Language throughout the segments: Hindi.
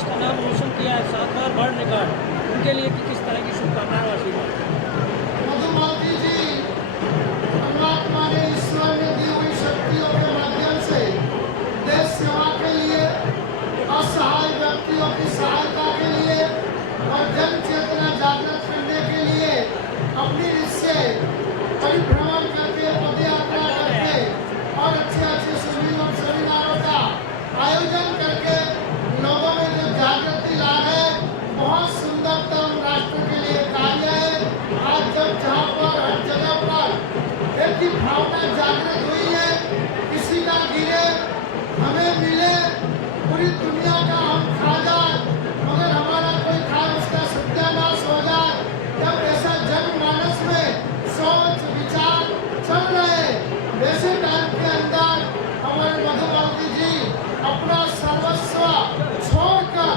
देश का नाम रोशन किया है 7 बार वर्ल्ड रिकॉर्ड, उनके लिए किस तरह की शुभकामनाएं और आशीर्वाद? मधुमालती जी, परमात्मा ने, ईश्वर ने दी हुई शक्तियों के माध्यम से देश सेवा के लिए, असहाय व्यक्तियों की सहायता के लिए और जन चेतना जागृत करने के लिए अपनी रिश्ते परिभ्रमण करके, पदयात्रा करके और अच्छे शिविरों सेमिनारों का आयोजन करके लोगों में जो जागृति ला है, बहुत सुंदरतम राष्ट्र के लिए कार्य है। आज जब जहाँ पर हर जगह पर एक ही भावना जागृत हुई है, किसी का गिरे हमें मिले, पूरी दुनिया का हम खा जाए मगर हमारा कोई खा उसका सत्यानाश हो जाए, जब ऐसा जनमानस में सोच विचार चल रहे, वैसे टाइम के अंदर हमारे मधुमालती जी अपना सर्वस्व छोड़कर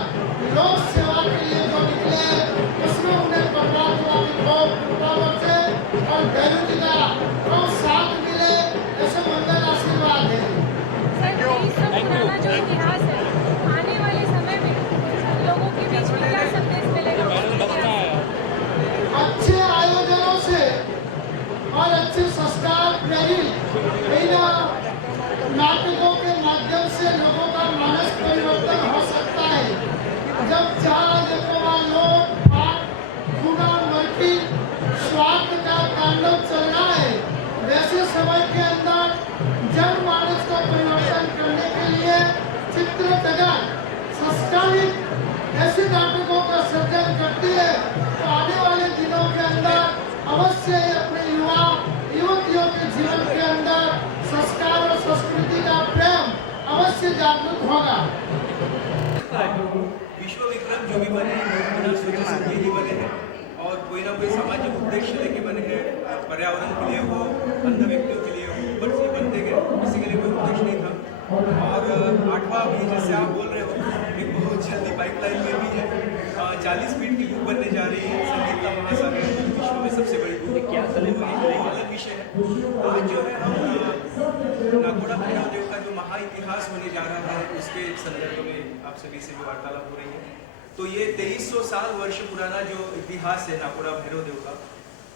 लोक सेवा के लिए जो निकले, उसमें उन्हें परमात्मा की बहुत कृपा बरसे और भैरव जी का बहुत साथ मिले, ऐसे मंगल आशीर्वाद है। सर, 2300 पुराना जो इतिहास है, आने वाले समय में लोगों के बीच में क्या संदेश मिलेगा? अच्छे आयोजनों से और अच्छे संस्कार प्रेरित नाटकों के माध्यम से लोगों का मानस परिवर्तन हो सकता है। जब चार लोग गुना मर्की स्वार्थ का तांडव चल रहा है, वैसे समय के अंदर जनमानस को परिवर्तन करने के लिए चित्र जगत संस्कारित ऐसे नाटकों का सर्जन करती है, तो आने वाले दिनों के अंदर अवश्य अपने युवा युवतियों के जीवन के अंदर संस्कार और संस्कृति का प्रेम अवश्य जागरूक होगा। विश्व विक्रम जो भी बने हैं सोचे ही बने हैं और कोई ना कोई सामाजिक उद्देश्य लेके बने हैं, पर्यावरण के लिए हो, अंध व्यक्तियों के लिए हो, बस ये बनते गए, किसी के लिए कोई उद्देश्य नहीं था। और 8वां भी जैसे आप बोल रहे हो, एक बहुत जल्दी पाइपलाइन में भी है, 40 फीट की बुक बनने जा रही है, संगीत का महासागर विश्व में सबसे बड़ी बुक, क्या अलग विषय है। आज जो है हम नाकोड़ा भैरव देव का जो महा इतिहास होने जा रहा है, उसके संदर्भ में आप सभी से भी वार्तालाप हो रही है। तो ये 2300 साल वर्ष पुराना जो इतिहास है नाकोड़ा भैरव देव का,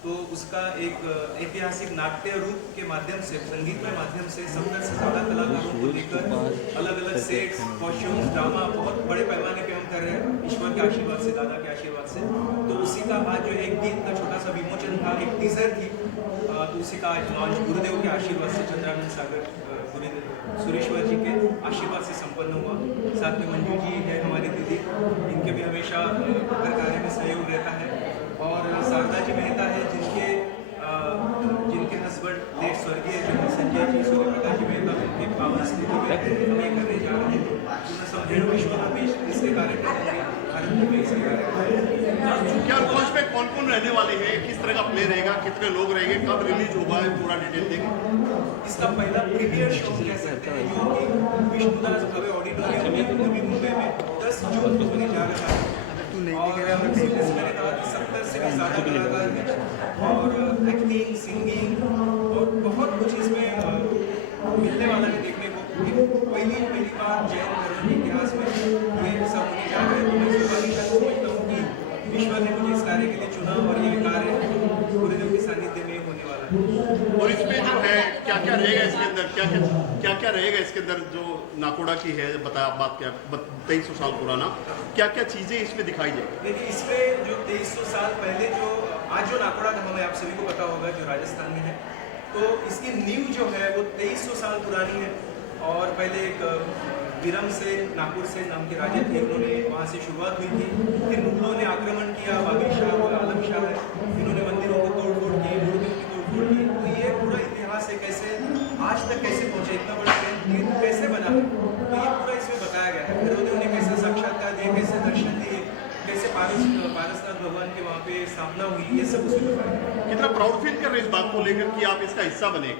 तो उसका एक ऐतिहासिक नाट्य रूप के माध्यम से, संगीत के माध्यम से 70 से ज़्यादा कलाकारों को लेकर अलग अलग सेट्स, कॉस्ट्यूम्स, ड्रामा बहुत बड़े पैमाने पे हम कर रहे हैं, ईश्वर के आशीर्वाद से, दादा के आशीर्वाद से। तो उसी का आज जो एक गीत का छोटा सा विमोचन था, एक टीजर थी, तो उसी का आज लॉन्च गुरुदेव के आशीर्वाद से, चंद्रानंद सागर सुरेश्वर जी के आशीर्वाद से संपन्न हुआ। साथ में मंजू जी है हमारी दीदी, इनके भी हमेशा हर कार्य में सहयोग रहता है। और शारदा जी मेहता है जिनके हस्बैंड लेट स्वर्गीय जो संजय जी, सूर्य प्रकाश जी मेहता, उनके पावन स्थिति में हम ये करने जा रहे हैं। समझे विश्व में इसके कार्यक्रम भारत में इसके कार्यक्रम। क्या लॉन्च में कौन कौन रहने वाले हैं, किस तरह का प्ले रहेगा, कितने लोग रहेंगे, कब रिलीज होगा, पूरा डिटेल देंगे? इसका पहला प्रीमियर शो कह सकते हैं जो कि विष्णुदास भव्य ऑडिटोरियम में नवी मुंबई में 10 जून को होने जा रहा है। और मैंने कहा कि 70 से भी ज़्यादा कलाकार हैं और एक्टिंग, सिंगिंग और बहुत कुछ इसमें मिलने वाला है देखने को। पहली बार जैन धर्म के इतिहास में ये सब होने जा रहे हैं। तो मैं समझता हूँ कि ईश्वर ने मुझे इस कार्य के लिए चुना और ये कार्य गुरुदेव के सानिध्य में होने वाला है। और इसमें जो है क्या क्या रहेगा इसके अंदर, क्या रहेगा इसके अंदर जो नाकोड़ा की है, बताया बात क्या 2300 साल पुराना, क्या क्या चीज़ें इसमें दिखाई जाएगी? देखिए इसमें जो 2300 साल पहले जो आज जो नाकोड़ा धाम है, आप सभी को पता होगा, जो राजस्थान में है, तो इसकी नींव जो है वो 2300 साल पुरानी है। और पहले एक विरम से, नागपुर से नाम के राजा थे, उन्होंने वहाँ से शुरुआत हुई थी। फिर मुगलों ने आक्रमण किया, बाबर शाह और आलम शाह है, इन्होंने मंदिरों को तोड़ की, मूर्तियों की तोड़ की। तो ये पूरा इतिहास है, कैसे आज तक कैसे पहुँचे, इतना बड़ा तीर्थ कैसे बना, तो ये पूरा इसमें बताया गया है। भैरवदेव ने कैसे साक्षात्कार दिए, कैसे दर्शन दिए, कैसे पारसनाथ भगवान के वहाँ पे स्थापना हुई, ये सब उसमें बताया गया। कितना प्राउड फील कर रहे हैं इस बात को लेकर कि आप इसका हिस्सा बने?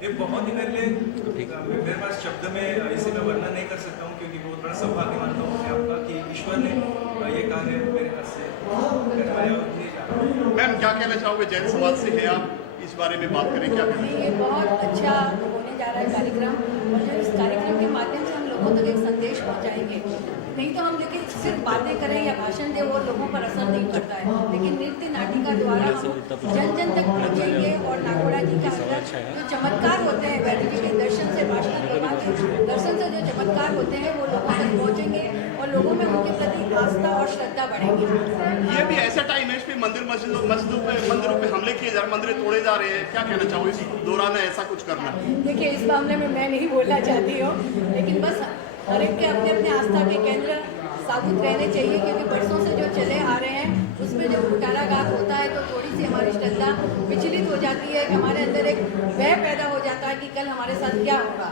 ये बहुत ही मेरे पास शब्द में इसे मैं वर्णन नहीं कर सकता हूँ, क्योंकि बहुत बड़ा सौभाग्य मानता हूँ मैं आपका कि ईश्वर ने ये कार्य मेरे हाथ से करवाया और नहीं जाना। मैम क्या कहना चाहोगे, जैन समाज से है आप, इस बारे में बात करें, क्या कहना? ये बहुत अच्छा होने जा रहा है कार्यक्रम, और जो इस कार्यक्रम के माध्यम से हम लोगों तक एक संदेश पहुंचाएंगे। नहीं तो हम देखिए सिर्फ बातें करें या भाषण दें वो लोगों पर असर नहीं पड़ता है, लेकिन नृत्य नाटिका द्वारा हम जन जन तक पहुंचेंगे और नागोड़ा जी का अंदर जो चमत्कार होते हैं, वैद्य जी के दर्शन से, भाषण भगवान के दर्शन से जो चमत्कार होते हैं वो लोगों तक पहुंचेंगे और लोगों में उनके प्रति आस्था और श्रद्धा बढ़ेगी। ये भी ऐसा टाइम है इस पे मंदिरों पे हमले किए जा रहे, मंदिर तोड़े जा रहे हैं, क्या कहना चाहोगे इस दौरान ऐसा कुछ करना? देखिए इस मामले में मैं नहीं बोलना चाहती हूँ, लेकिन बस हर एक के अपने अपने आस्था के केंद्र साबुत रहने चाहिए, क्योंकि बरसों से जो चले आ रहे हैं उसमें जब कुटाराघात होता है तो थोड़ी सी हमारी श्रद्धा विचलित हो जाती है, कि हमारे अंदर एक भय पैदा हो जाता है कि कल हमारे साथ क्या होगा।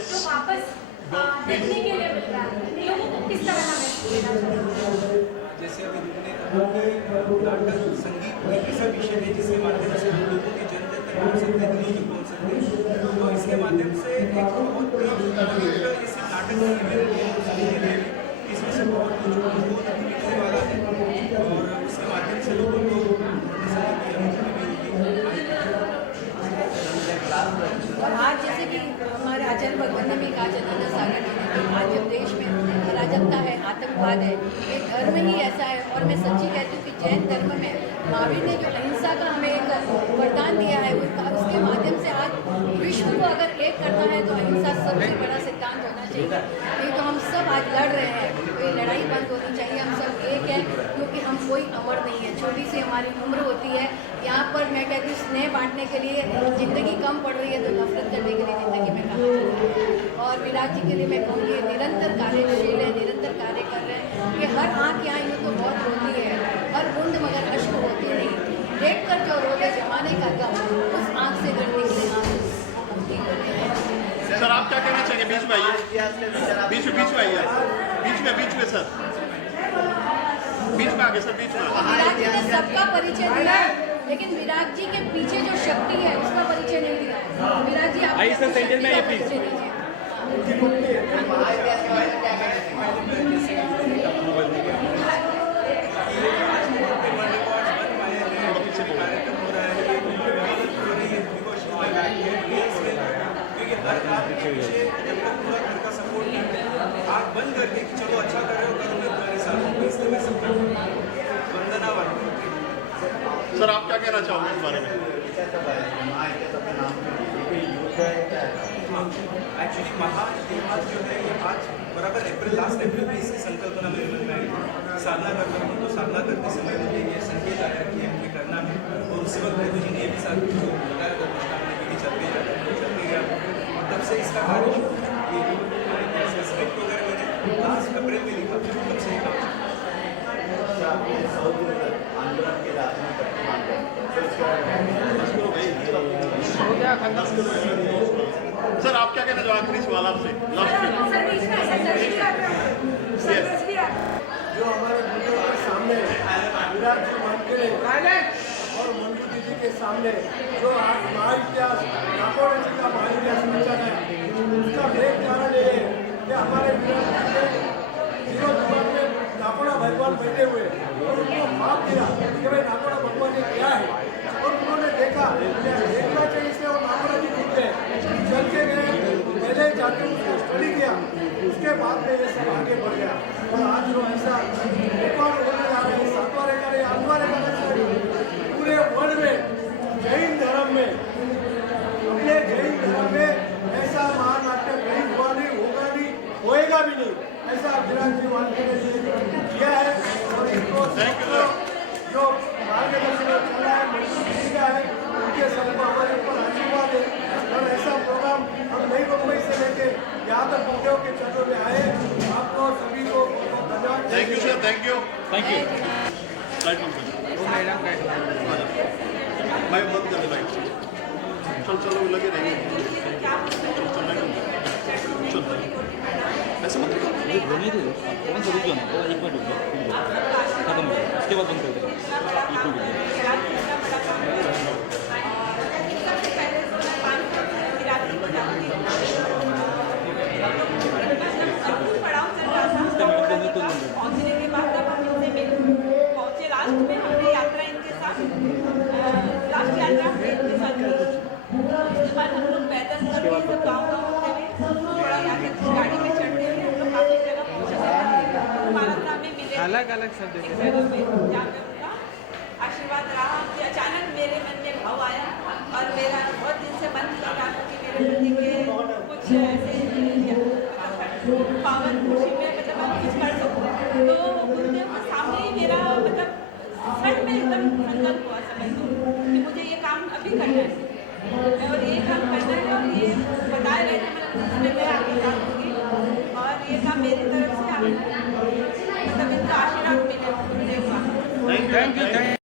तो वापस देखने के लिए मिल रहा है, लोगों को किस तरह का मैसेज देना चाहिए? जैसे अभी तुमने कहा कि नाटक संगीत एक ऐसा विषय है जिसके माध्यम से लोगों की जन जन तक पहुँच सकते हैं, दिलों तक पहुँच सकते हैं। तो इसके माध्यम से एक बहुत पवित्र इस नाटक की मेरे लिए इसमें से बहुत कुछ बहुत अभी निकलने वाला है और उसके माध्यम से लोगों को और आज जैसे कि हमारे आचार्य भगवान ने भी कहा, चंद्र सागर ने, कि आज जब देश में अराजकता है, आतंकवाद है, ये धर्म ही ऐसा है। और मैं सच्ची कहती हूँ कि जैन धर्म में महावीर ने जो अहिंसा का हमें एक वरदान दिया है, उसके माध्यम से आज विश्व को अगर एक करना है तो अहिंसा सबसे बड़ा सिद्धांत होना चाहिए। नहीं तो हम सब आज लड़ रहे हैं, तो ये लड़ाई बंद होनी चाहिए। हम सब एक हैं, क्योंकि हम कोई अमर नहीं है, छोटी सी हमारी उम्र होती है। यहाँ पर मैं कहती हूँ स्नेह बांटने के लिए ज़िंदगी कम पड़ रही है, तो नफरत करने के लिए ज़िंदगी में कम चल रही है। और विराट जी के लिए मैं कहूँगी निरंतर कार्यशील है, निरंतर कार्य कर रहे हैं। कि हर आँख यहाँ यूँ तो बहुत रोती है, हर बूंद मगर अश्क होती नहीं। देख कर जो रोले जमाने का गम, उस आँख से अगर निकले आंसू मुक्ति को ले आए। सर आप क्या कहना चाहेंगे? बीच में आइए, बीच में आइए, बीच में सर, बीच में आगे सर, बीच में। विराट जी ने सबका परिचय दिया है, लेकिन विराट जी के पीछे जो शक्ति है उसका परिचय नहीं दिया है। विराट जी आप आइए सर, सेंटर में आइए प्लीज। आँख बंद करके कि चलो अच्छा कर रहे हो, करो मैं तुम्हारे साथ हूँ, इसलिए मैं सब वंदना वाली। सर आप क्या कहना चाहोगे इस बारे में? एक्चुअली महान इतिहास जो है ये आज बराबर लास्ट अप्रैल में इसकी संकल्पना मेरे मन में आई। साधना करता हूँ तो साधना करते समय मुझे ये संकेत आया कि हमें करना है, और उसी वक्त गुरु जी ने ये भी साथ जो बताया तो चलते गया, और तब से इसका कार्य स्क्रिप्ट वगैरह मैंने लास्ट अप्रैल में लिखा, तब से काम। सर आप क्या कहना चाहोगे आखिरी सवाल आपसे लास्ट में? जो हमारे वीडियो के सामने विराट जी मानके और मंजू दीदी के सामने जो आज महाइतिहास नागौड़ा जी का महाइतिहास रचा है, उसका मेन कारण ये है कि हमारे विराट जी ने जीरो दिमाग में नागौड़ा भगवान बैठे हुए और उनको माफ किया कि भाई नागौड़ा भगवान ने क्या है, और उन्होंने देखा देखना चाहिए से और नागौड़ा जी जीत गए, चल के गए, पहले जाके उसको स्टडी किया, उसके बाद में ये सब आगे बढ़ गया। और आज जो ऐसा रिकॉर्ड होने जा रहे हैं, 7वां रिकॉर्ड, 8वां रिकॉर्ड पूरे वर्ल्ड में जैन धर्म में, अपने जैन धर्म में ऐसा महानाट्य कहीं हुआ नहीं, होगा नहीं, होएगा भी नहीं, ऐसा विराट जी वानके ने किया है। और इसको जो मार्गदर्शन चल रहा है, मंजूर है, उनके सबको हमारे ऊपर आशीर्वाद है। और ऐसा प्रोग्राम हम नई मुंबई से लेके यहाँ तक गुरुदेव के चरणों में आए, आपको सभी को धन्यवाद। Thank you sir, thank you. मैं बंद कर लाइट चलो लगे रहेंगे, चल ऐसे मत होने दो, कौन सा रुक जाना, थोड़ा एक बार रुक जाओ, खत्म हो जाए, उसके बाद बंद कर दो, एक मिनट। पहुंचने के बाद जब हम इनसे पहुंचे लास्ट में, हमने यात्रा इनके साथ लास्ट यात्रा इनके साथ अलग अलग शब्द एक जगह पे जहाँ पे उनका आशीर्वाद रहा कि अचानक मेरे मन में भाव आया और मेरा बहुत दिन से मन कर रहा था कि मेरे पति के कुछ ऐसे मतलब पावन खुशी में मतलब हम कुछ कर सकते, तो गुरुदेव के सामने ही मेरा मतलब सच में एकदम संकल्प हुआ समझ लो कि मुझे ये काम अभी करना है और ये काम करना है और ये बताए रहे थे मतलब इसमें मैं आपके साथ होंगी और ये काम मेरी तरफ से आपको मतलब इनका आशीर्वाद मिले गुरुदेव का। Thank you.